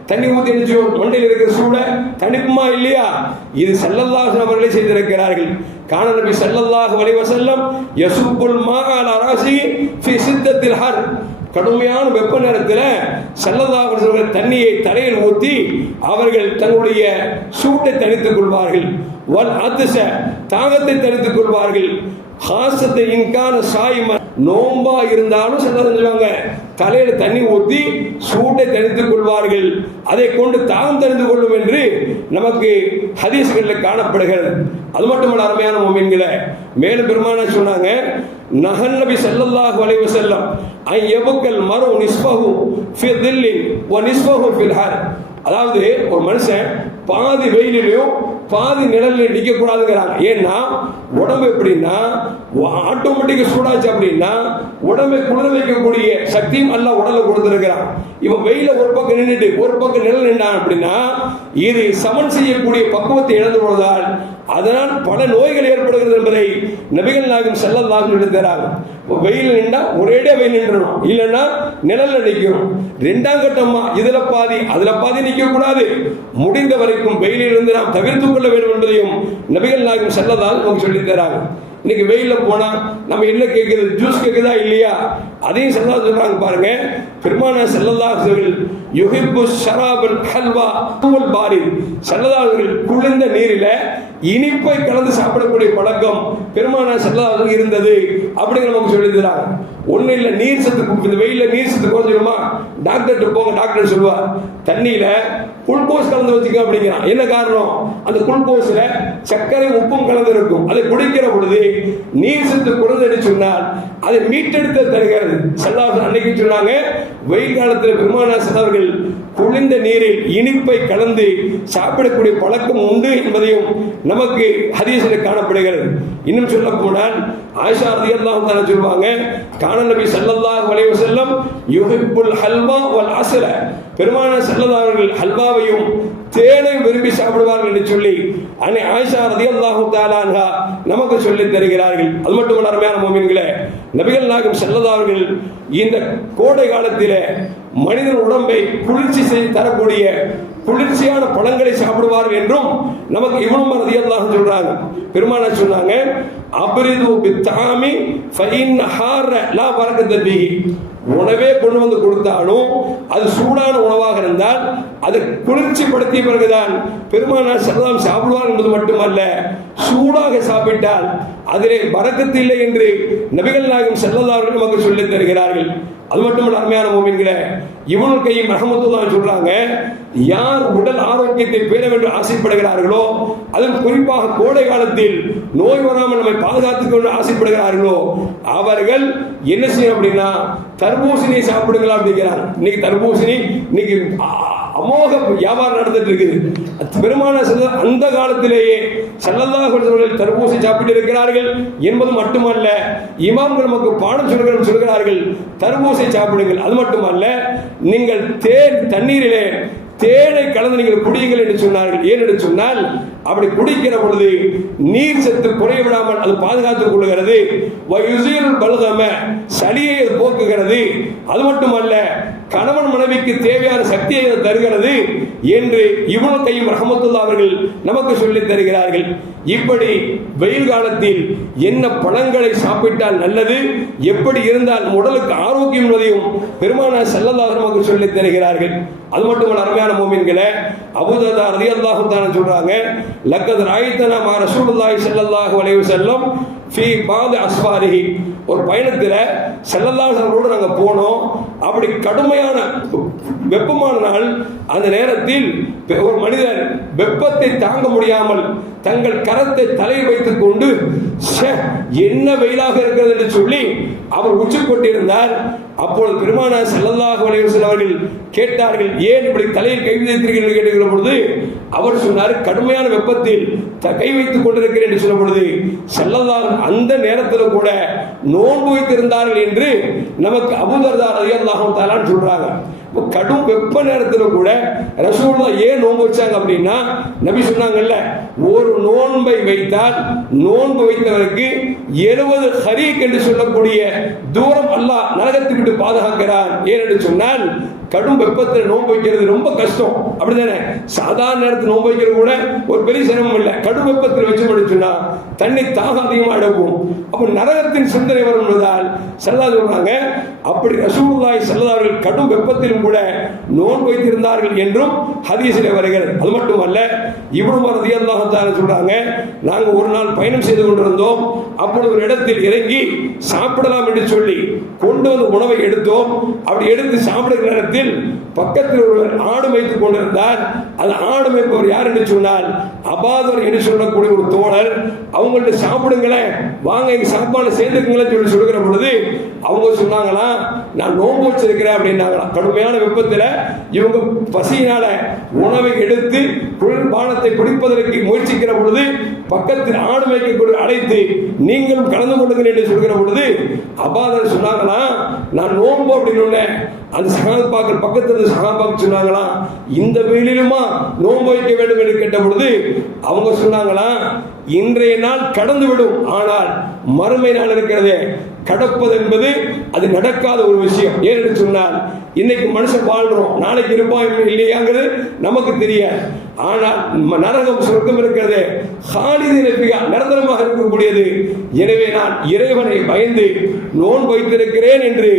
தண்ணி ஊற்றி என்ன மண்டையில் இருக்கிற சூட தணிப்புமா இல்லையா, இது ஸல்லல்லாஹு அலைஹி அவர்களே செய்திருக்கிறார்கள். கான நபி ஸல்லல்லாஹு அலைஹி வஸல்லம் யசுப்புல் மா அலா ராஸி ஃபி சித்தத்தில் ஹர், கடுமையான வெப்ப நேரத்தில் ஸல்லல்லாஹு அலைஹி வஸல்லம் தண்ணியை தலையில் ஊற்றி அவர்கள் தங்களுடைய சூட்டை தணித்துக் கொள்வார்கள், வல் அத்ஸ தாகத்தை தணித்துக் கொள்வார்கள், ஹாசத்தை இன்கான சாயிம நோம்பா இருந்தாலும் செஞ்சுவாங்க, தலையில தண்ணி ஊற்றி சூட்டை தணித்துக் கொள்வார்கள், அதை கொண்டு தாகம் தணிந்து கொள்ளும் என்று நமக்கு ஹதீஸ்களில் காணப்படுகிறது. அது மட்டுமல்ல அருமையான மூமின்களே, மேலும் பெருமானார் சொன்னாங்க, நஹன் நபி ஸல்லல்லாஹு அலைஹி வஸல்லம் ஐ யபுக்கல் மரு நிஸ்ஃபஹு ஃபி தில்லின் வ நிஸ்ஃபஹு ஃபில் ஹர், அதாவது ஒரு மனுஷன் பாதி வெயிலையும் பாதி நிழலில் நிற்க கூடாதுங்கிறாங்க. ஏன்னா உடம்பு எப்படின்னா ஆட்டோமேட்டிக்கா சூடாச்சு அப்படின்னா உடம்பை குளிர வைக்கக்கூடிய சக்தியும் அல்லாஹ் உடலை கொடுத்திருக்கிறான். இவன் வெயில ஒரு பக்கம் நின்றுட்டு ஒரு பக்கம் நிழல் நின்றான் அப்படின்னா இது சமன் செய்யக்கூடிய பக்குவத்தை இழந்து கொள்வதால் அதனால் பல நோய்கள் ஏற்படுகிறது என்பதை நபிகள் நாயகம் ஸல்லல்லாஹு அலைஹி வஸல்லம் தராங்க. வெயில் நின்றா ஒரேடியா வெயில் நின்றணும், இல்லைன்னா நிழல்ல நிற்கணும். இரண்டாம் கட்டமா இதுல பாதி அதுல பாதி நிற்க கூடாது, முடிந்த வரைக்கும் வெயிலில் இருந்து நாம் தவிர்த்து கொள்ள வேண்டும் என்பதையும் நபிகள் நாயகம் ஸல்லல்லாஹு அலைஹி வஸல்லம் சொல்லி தராங்க. இன்னைக்கு வெயில்ல போனா நம்ம என்ன கேட்குது, ஜூஸ் கேட்குதா இல்லையா, அதையும் ஸல்லல்லாஹு சொல்றாங்க பாருங்க. பெருமானார் ஸல்லல்லாஹு அலைஹி வஸல்லம் யுஹிப்பு ஷராபல் ஹல்வா வல் பாரித், ஸல்லல்லாஹு அலைஹி வஸல்லம் குளிர்ந்த நீரில இனிப்பை கலந்து சாப்பிடக்கூடிய பழக்கம் பெருமானார் ஸல்லல்லாஹு அலைஹி வஸல்லம் இருந்தது அப்படிங்கிற நமக்கு சொல்லி தராங்க. ஒன்றும் இல்லை, நீர் சத்து இந்த வெயிலில் நீர் சத்து குறைஞ்சிருமா, டாக்டர்கிட்ட போங்க, டாக்டர் சொல்லுவார் தண்ணியில குளுக்கோஸ் கலந்து வச்சுக்க அப்படிங்கிறான். என்ன காரணம்? அந்த குளுக்கோஸ்ல சர்க்கரை உப்பும் கலந்து இருக்கும். அதை குடிக்கிற பொழுது நீர் சத்து குறைந்து சொன்னால் அதை மீட்டெடுத்து தருகிறது. ஸல்லல்லாஹு அன்னைக்கு சொன்னாங்க, வெயில் காலத்தில் பெருமானார் அவர்கள் குளிர்ந்த நீரில் இனிப்பை கலந்து சாப்பிடக்கூடிய பழக்கம் உண்டு என்பதையும் நமக்கு ஹதீஸில் காணப்படுகிறது. இன்னும் சொல்ல போனால் ஆயிஷா ரலியல்லாஹு அன்ஹா சொல்வாங்க, கான நபி ஸல்லல்லாஹு அலைஹி வஸல்லம் யுஹிப்புல் ஹல்வா வல் அஸ்ல, பெருமானார் ஸல்லல்லாஹு அவர்கள் ஹல்வாவையும் தேனையும் விரும்பி சாப்பிடுவார்கள் என்று சொல்லி அன்னை ஆயிஷா ரலியல்லாஹு தஆலா அன்ஹா நமக்கு சொல்லித் தருகிறார்கள். அது மட்டுமல்ல அருமையான முஃமின்களே, நபிகள் நாயகம் ஸல்லல்லாஹு அவர்கள் இந்த கோடை காலத்திலே மனிதன் உடம்பை குளிர்ச்சி செய்து தரக்கூடிய குளிர்ச்சியான பழங்களை சாப்பிடுவார்கள் என்றும் நமக்கு இப்னு உமர் ரலியல்லாஹு சொல்றாங்க. பெருமானார் சொன்னாங்க, அப்ரிது பித்தாமி ஃபஇன் ஹார லா பரக்கத பிஹி, உணவே கொண்டு வந்து கொடுத்தாலும் அது சூடான உணவாக இருந்தால் அதை குளிர்ச்சி படுத்திய பிறகுதான் பெருமானார் ஸல்லல்லாஹு சாப்பிடுவார் என்பது மட்டுமல்ல, சூடாக சாப்பிட்டால் அதிலே பரக்கத்து இல்லை என்று நபிகள் நாயகம் ஸல்லல்லாஹு அலைஹி நமக்கு சொல்லித் தருகிறார்கள். அது மட்டுமல்ல அருமையான முஃமின்களே, இப்னுல் கய்யிம் ரஹ்மத்துல்லாஹி சொல்றாங்க, யார் உடல் ஆரோக்கியத்தை பேண வேண்டும் ஆசைப்படுகிறார்களோ, அதுவும் குறிப்பாக கோடை காலத்தில் நோய் வராமல் நம்மை பாதுகாத்துக் கொண்டு ஆசைப்படுகிறார்களோ, அவர்கள் என்ன செய்யணும் அப்படின்னா தர்பூசணியை சாப்பிடுங்களா அப்படிங்கிறாங்க. இன்னைக்கு தர்பூசணி இன்னைக்கு அமோக வியாபாரம் நடந்துட்டு இருக்குது. பெருமானார் அந்த காலத்திலேயே ஸல்லல்லாஹு அலைஹி வஸல்லம் தர்பூசணி சாப்பிட்டு இருக்கிறார்கள் என்பது மட்டுமல்ல, இமாம்கள் நமக்கு பாடம் சொல்கிறார்கள், தர்பூசணி சாப்பிடுங்கள். அது மட்டுமல்ல, நீங்கள் தண்ணீரிலே தேனை கலந்து நீங்கள் குடியுங்கள் என்று சொன்னார்கள். ஏன் என்று சொன்னால் அப்படி குடிக்கிற பொழுது நீர் சத்து குறைய விடாமல் அது பாதுகாத்துக் கொள்கிறது. சளியை போக்குகிறது. அது மட்டுமல்ல, கணவன் மனைவிக்கு தேவையான சக்தியை தருகிறது என்று இப்னு கய்யிம் ரஹ்மத்துல்லாஹி அவர்கள் நமக்கு சொல்லித் தருகிறார்கள். இப்படி வெயில் காலத்தில் என்ன பழங்களை சாப்பிட்டால் நல்லது, எப்படி இருந்தால் உடலுக்கு ஆரோக்கியம் என்பதையும் பெருமானார் ஸல்லல்லாஹு அலைஹி நமக்கு சொல்லித் தருகிறார்கள். அது மட்டுமல்ல அருமையான முஃமின்களே, அபூ தர்தா ரலியல்லாஹு தஆலா சொல்றாங்க, லக்கத் ராயித்தனா மா ரசூலுல்லாஹி ஸல்லல்லாஹு அலைஹி வஸல்லம் ஃபீ பாத் அஸ்ஃபாரிஹி, ஒரு பயணத்தில் ஸல்லல்லாஹு அலைஹி வஸல்லம் நாங்கள் போனோம். அப்படி கடுமையான வெப்பமான நாள். அந்த நேரத்தில் ஒரு மனிதர் வெப்பத்தை தாங்க முடியாமல் தங்கள் கரத்தை தலையில் வைத்துக் கொண்டு என்ன வெயிலாக இருக்கிறது என்று சொல்லி அவர் உச்சி கொண்டிருந்தார். அப்பொழுது பெருமானார் ஸல்லல்லாஹு அலைஹி வஸல்லம் அவர்கள் கேட்டார்கள், ஏன் இப்படி தலையில் கை வைத்திருக்கிறீர்கள் கேட்கிற பொழுது அவர் சொன்னார், கடுமையான வெப்பத்தில் கை வைத்துக் கொண்டிருக்கிறேன் என்று சொல்லும் பொழுது ஸல்லல்லாஹு அந்த நேரத்தில் கூட நோன்பு வைத்திருந்தார்கள் என்று நமக்கு அபூ தர்தா ரலியல்லாஹு தஆலா சொல்றாங்க. கடும் வெப்ப நேரத்தில் கூட ரசூலுல்லாஹ் ஏன் நோன்பு வச்சாங்க அப்படின்னா, நபி சொன்னாங்கல்ல, ஒரு நோன்பை வைத்தால் நோன்பு வைத்தவருக்கு 70 ஹரீக் என்று சொல்லக்கூடிய தூரம் அல்லாஹ் நரகத்தை விட்டு பாதுகாக்கிறார். ஏன் என்று சொன்னால் கடும் வெப்பத்தில் நோன்பு வைக்கிறது ரொம்ப கஷ்டம், அப்படிதானே? சாதாரண நேரத்தில் நோன்பு வைக்கிறது கூட ஒரு பெரிய சிரமம் இல்லை. கடும் வெப்பத்தில் வச்சு சொன்னா தண்ணி தாகம் அதிகமாக எடுக்கும். அப்ப நரகத்தின் சிந்தனை வரும் என்பதால் ஸல்லல்லாஹு சொல்றாங்க, அப்படி ரசூலுல்லாஹி ஸல்லல்லாஹு அலைஹி வஸல்லம் கடும் வெப்பத்திலும் கூட நோன்பு வைத்திருந்தார்கள் என்றும் ஹதீஸிலே வருகிறது. அது மட்டுமல்ல, இப்னு உமர் ரலியல்லாஹு தஆலா சொல்றாங்க, நாங்கள் ஒரு நாள் பயணம் செய்து கொண்டிருந்தோம். அப்பொழுது ஒரு இடத்தில் இறங்கி சாப்பிடலாம் என்று சொல்லி கொண்டு வந்து உணவை எடுத்தோம். அப்படி எடுத்து சாப்பிடுகிற நேரத்தில் பக்கத்தில் ஒருவர் ஆடு வைத்துக் கொண்டிருந்தார். அது ஆடு மேய்ப்பவர் யார் என்று சொன்னால் அபாதர் என்று சொல்லக்கூடிய ஒரு தோழர். அவங்கள்ட்ட சாப்பிடுங்களேன், வாங்க எங்க சாப்பாடு சேர்ந்துக்குங்களேன் சொல்லி சொல்லுகிற பொழுது அவங்க சொன்னாங்களா, நான் நோன்பு வச்சிருக்கிறேன் அப்படின்னாங்களா. கடுமையான வெப்பத்தில் இவங்க பசியினால உணவை எடுத்து குளிர்பானத்தை குடிப்பதற்கு முயற்சிக்கிற பொழுது பக்கத்தில் ஆடு மேய்க்க அழைத்து நீங்களும் கலந்து கொள்ளுங்கள் என்று சொல்கிற பொழுது அபாதர் சொன்னாங்களா, நான் நோன்பு அப்படின்னு அந்த சகாபாக்கள் பக்கத்தில் சகாபாக்கள் சொன்னாங்களா, இந்த வெயிலுமா நோன்பு வைக்க வேண்டும் என்று கேட்ட பொழுது அவங்க சொன்னாங்களா, இன்றைய நாள் கடந்து விடும், ஆனால் மறுமை நாள் இருக்கிறதே கடப்பது என்பது அது நடக்காத ஒரு விஷயம். ஏன்னு சொன்னால் இன்னைக்கு மனுஷன் வாழ்றோம், நாளைக்கு இருப்பான் இல்லையாங்கிறது நமக்கு தெரியாது. ஆனால் நரகம் சொர்க்கம் இருக்கிறது நிரந்தரமாக இருக்கக்கூடியது. எனவே நான் இறைவனை பயந்து நோன்பு வைத்திருக்கிறேன் என்று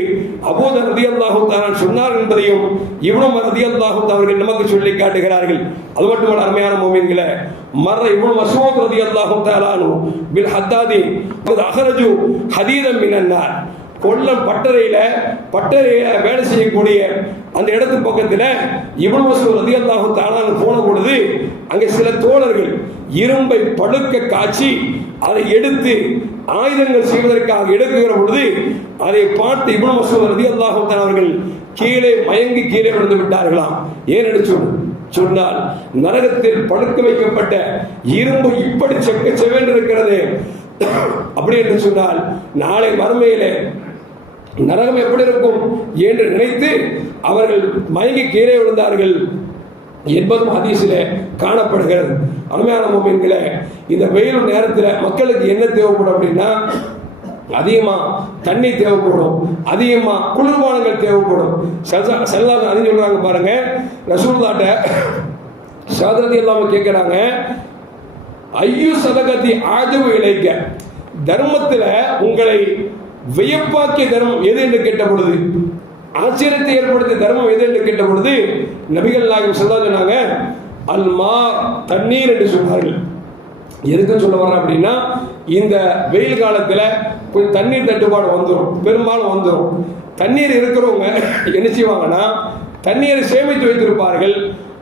அபூ தர் ரலியல்லாஹு தஆலா சொன்னார் என்பதையும் இப்னு உமர் ரலியல்லாஹு தஆலா அவர்கள் நமக்கு சொல்லி காட்டுகிறார்கள். அது மட்டுமல்ல அருமையான முஃமின்களே, மர்ர இப்னு மஸ்ஊத் ரலியல்லாஹு தஆலா அன்ஹு பில் ஹத்தாதி அஹ்ரஜு ஹதீதன் மினன் நார், கொல்லம் பட்டறையில வேலை செய்யக்கூடிய அந்த இடத்து பக்கத்தில் இப்னு மஸ்ஊத் ரலியல்லாஹு தஆலா போன பொழுது அங்கே சில தோழர்கள் இரும்பை பழுக்க காய்ச்சி அதை எடுத்து ஆயுதங்கள் செய்வதற்காக எடுக்குகிற பொழுது அதை பார்த்து இப்னு மஸ்ஊத் ரலியல்லாஹு தஆலா அவர்கள் கீழே மயங்கி கீழே விழுந்து விட்டார்களாம். ஏன் என்று சொன்னால் நரகத்தில் படுக்க வைக்கப்பட்ட இரும்பு இப்படி செவேண்டிருக்கிறது. அப்படி என்று சொன்னால் நாளை மறுமையிலே நரகம் எப்படி இருக்கும் என்று நினைத்து அவர்கள் மயங்கி கீழே விழுந்தார்கள் என்பதும் ஹதீஸிலே காணப்படுகிறது. அருமையான முஃமின்களே, இந்த வெயில் நேரத்தில் மக்களுக்கு என்ன தேவைப்படும் அப்படின்னா, அதிகமா தண்ணி தேவைப்படும், அதிகமா குளிர்பானங்கள் தேவைப்படும். செல்லாத அது சொல்றாங்க பாருங்க, ரசூலுல்லாஹ்ட்ட ஷஹாதத் இல்லாம கேட்கிறாங்க, ஐயு சதகத்தி ஆஜபு இலைக்க, தர்மத்துல உங்களை வியப்பாக்கிய தர்மம் எது என்று கேட்ட பொழுது, ஆச்சரியத்தை ஏற்படுத்திய தர்மம் எது என்று கேட்ட பொழுது நபிகள் நாயகம் ஸல்லல்லாஹு சொன்னாங்க, அல்மா, தண்ணீர் என்று சொன்னார்கள். எதுக்கு சொல்ல வர்றேன் அப்படின்னா, இந்த வெயில் காலத்துல கொஞ்சம் தண்ணீர் தட்டுப்பாடு வந்துடும், பெரும்பாலும் வந்துடும். தண்ணீர் இருக்கிறவங்க என்ன செய்வாங்கன்னா, தண்ணீரை சேமித்து வைத்திருப்பார்கள்.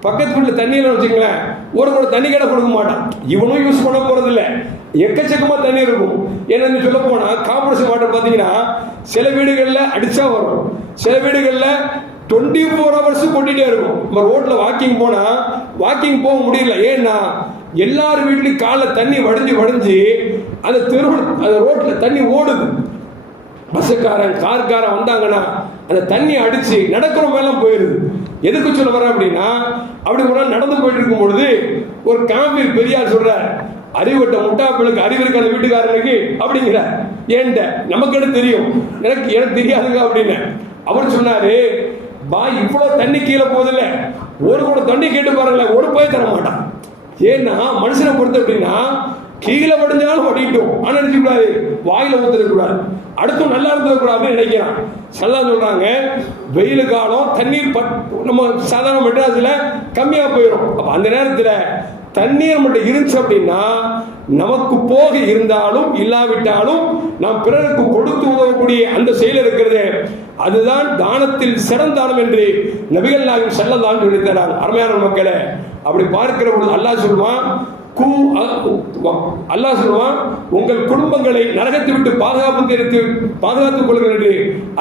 பக்கத்து வீட்டில் தண்ணீர் வச்சுங்களேன், ஒரு கூட தண்ணி கடை கொடுக்க மாட்டான், இவனும் யூஸ் பண்ண போறது இல்லை, எக்கச்சக்கமா தண்ணி இருக்கும். என்ன சொல்ல போனா கார்பரேஷன் வாட்டர் பார்த்தீங்கன்னா சில வீடுகளில் அடிச்சா வரும், சில வீடுகளில் 24 hours கொட்டிட்டே இருக்கும். நம்ம ரோட்ல வாக்கிங் போனா வாக்கிங் போக முடியல. ஏன்னா எல்லார் வீட்லையும் காலைல தண்ணி வடிஞ்சு அந்த அந்த ரோட்ல தண்ணி ஓடுது. பஸ்ஸுக்காரன் கார்காரன் வந்தாங்கன்னா அந்த தண்ணி அடிச்சு நடக்கிறவங்க எல்லாம் போயிருது. எதுக்கு சொல்ல வர அப்படின்னா, அப்படி ஒரு நாள் நடந்து போயிட்டு இருக்கும் பொழுது ஒரு காம்பீர் பெரியார் சொல்றார், அறிவுட்ட முட்டாப்பிளுக்கு அறிவு இருக்கு அந்த வீட்டுக்காரனுக்கு அப்படிங்கிற. ஏன்ட நமக்கு தெரியும், எனக்கு தெரியாதுங்க அப்படின்னு. அவர் சொன்னாரு, பா இவ்வளவு தண்ணி கீழே போதில்ல, ஒரு கூட தண்ணி கேட்டு பாருங்கள, ஒரு போய் தர மாட்டான். ஏன்னா மனுஷனை பொறுத்த அப்படின்னா கீழே வடிஞ்சாலும் வடிட்டும், ஆனா நினைச்சக்கூடாது வாயில ஊத்திடக்கூடாது, அடுத்தும் நல்லா இருந்துடக்கூடாதுன்னு நினைக்கிறான். சல்லல்லாஹு சொல்றாங்க, வெயில் காலம் தண்ணீர் நம்ம சாதாரண மெட்ராஸ்ல கம்மியா போயிடும். அப்ப அந்த நேரத்துல தண்ணீர் மட்டும் இருந்துச்சு அப்படின்னா நமக்கு போக இருந்தாலும் இல்லாவிட்டாலும் நாம் பிறருக்கு கொடுத்து உதவக்கூடிய அந்த செயல் இருக்கிறது, அதுதான் தானத்தில் சிறந்தானம் என்று நபிகள் நாயகம் ஸல்லல்லாஹு அலைஹி வஸல்லம் சொல்லித்தராங்க. அருமையான மக்களே, அப்படி பார்க்கிற பொழுது அல்லாஹ் சொல்வான், அல்லாஹ் சொல்வான், உங்கள் குடும்பங்களை நரகத்தை விட்டு பாதுகாத்துக் கொள்ளுங்கள் என்று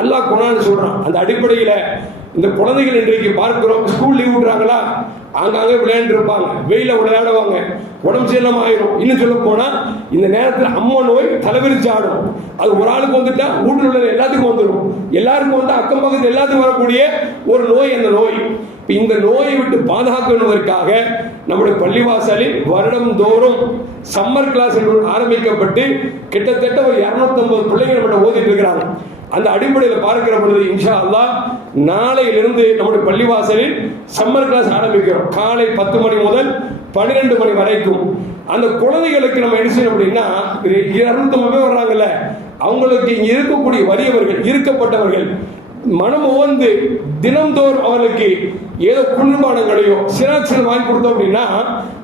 அல்லாஹ் குர்ஆனில் சொல்றான். அந்த அடிப்படையில் இந்த குழந்தைகள் இன்றைக்கு பார்க்கிறோம், ஸ்கூல் லீவ் விடுறாங்களா, ஆங்காங்கே விளையாண்டு இருப்பாங்க, வெயில விளையாடுவாங்க, உடம்பு சரியில்லாம ஆயிரும். இன்னும் சொல்ல போனா இந்த நேரத்தில் அம்மா நோய் தலைவிரிச்சு ஆடும். அது ஒரு ஆளுக்கு வந்துட்டா வீட்டில் உள்ள எல்லாத்துக்கும் வந்துடும், எல்லாருக்கும் வந்து அக்கம் பக்கத்தில் எல்லாத்துக்கும் வரக்கூடிய ஒரு நோய் அந்த நோய். இந்த நோயை விட்டு பாதுகாக்கணுவதற்காக நம்முடைய பள்ளிவாசலில் வருடம் தோறும் சம்மர் கிளாஸ் ஆரம்பிக்கப்பட்டு கிட்டத்தட்ட ஒரு 250 பிள்ளைகள் நம்மகிட்ட ஓதிட்டு இருக்கிறாங்க. அந்த அடிப்படையில் பார்க்கிற பொழுது இன்ஷா அல்லாஹ் நாளையிலிருந்து நம்முடைய பள்ளிவாசலில் சம்மர் கிளாஸ் ஆரம்பிக்கிறோம். காலை 10 மணி முதல் 12 மணி வரைக்கும். அந்த குழந்தைகளுக்கு நம்ம என்ன செய்யணும் அப்படின்னா, 250 பேர் வர்றாங்கல்ல, அவங்களுக்கு இங்க இருக்கக்கூடிய வறியவர்கள், இருக்கப்பட்டவர்கள் மனம் உவந்து தினம்தோறும் அவர்களுக்கு ஏதோ குளிர்பானங்களையோ சிராக்ஸ் வாங்கி கொடுத்தோம் அப்படின்னா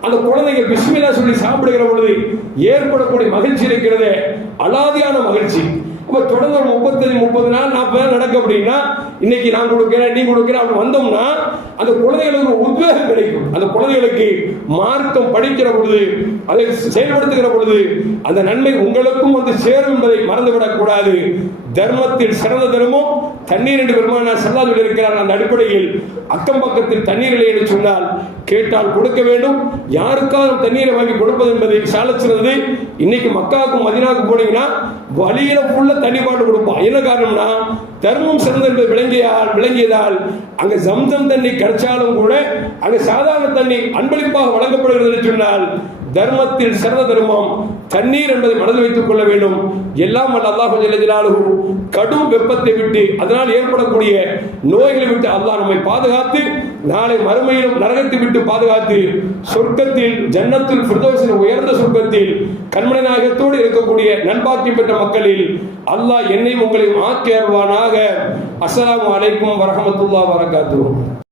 அந்த குழந்தைகள் பிஸ்மில்லா சொல்லி சாப்பிடுகிற பொழுது ஏற்படக்கூடிய மகிழ்ச்சி இருக்கிறது அலாதியான மகிழ்ச்சி. அப்ப தொடர்ந்து ஒரு 35-30 நாள் 40 நாள் நடக்க அப்படின்னா, இன்னைக்கு நான் கொடுக்கிறேன் நீ கொடுக்கிறேன் அப்படி வந்தோம்னா அந்த குழந்தைகளுக்கு ஒரு உத்வேகம் கிடைக்கும். அந்த குழந்தைகளுக்கு மார்க்கம் படிக்கிற பொழுது, அதை செயல்படுத்துகிற பொழுது அந்த நன்மை உங்களுக்கும் வந்து சேரும் என்பதை மறந்துவிடக் கூடாது. தர்மத்தில் சிறந்த தர்மம் தண்ணீர் என்று பெருமானார் ஸல்லல்லாஹு அலைஹி வஸல்லம் இருக்கிறார். அந்த அடிப்படையில் அக்கம் பக்கத்தில் தண்ணீர் இல்லை என்று சொன்னால் கேட்டால் கொடுக்க வேண்டும். யாருக்காவது தண்ணீரை வாங்கி கொடுப்பது என்பதை சாலச் சிறந்தது. இன்னைக்கு மக்காவுக்கும் மதீனாவுக்கும் போனீங்கன்னா வழியில ஃபுல்லா தண்ணி பாட்டு கொடுப்பான். என்ன காரணம்னா தர்மம் சிறந்த என்பது விளங்கியதால் அங்க ஜம்சம் தண்ணி கிடைச்சாலும் கூட அங்க சாதாரண தண்ணி அன்பளிப்பாக வழங்கப்படுகிறது என்று சொன்னால் தர்மத்தில் சிறந்த தர்மம் தண்ணீர் என்பதை மனதில் வைத்துக் கொள்ள வேண்டும். எல்லாம் அல்லாஹ் ஜல்ல ஜலாலுஹு கடும் வெப்பத்தை விட்டு அதனால் ஏற்படக்கூடிய நோய்களை விட்டு அல்லாஹ் நம்மை பாதுகாத்து நாளை மறுமையிலும் நரகத்தை விட்டு பாதுகாத்து சொர்க்கத்தில் ஜன்னத்துல் ஃபிர்தௌஸின் உயர்ந்த சொர்க்கத்தில் கண்மணி நாயகத்தோடு இருக்கக்கூடிய நன்பாக்கியம் பெற்ற மக்களில் அல்லாஹ் என்னை உங்களையும் ஆக்கி அருள்வானாக. அஸ்ஸலாமு அலைக்கும் வரஹ்மத்துல்லாஹி வபரகாத்துஹு.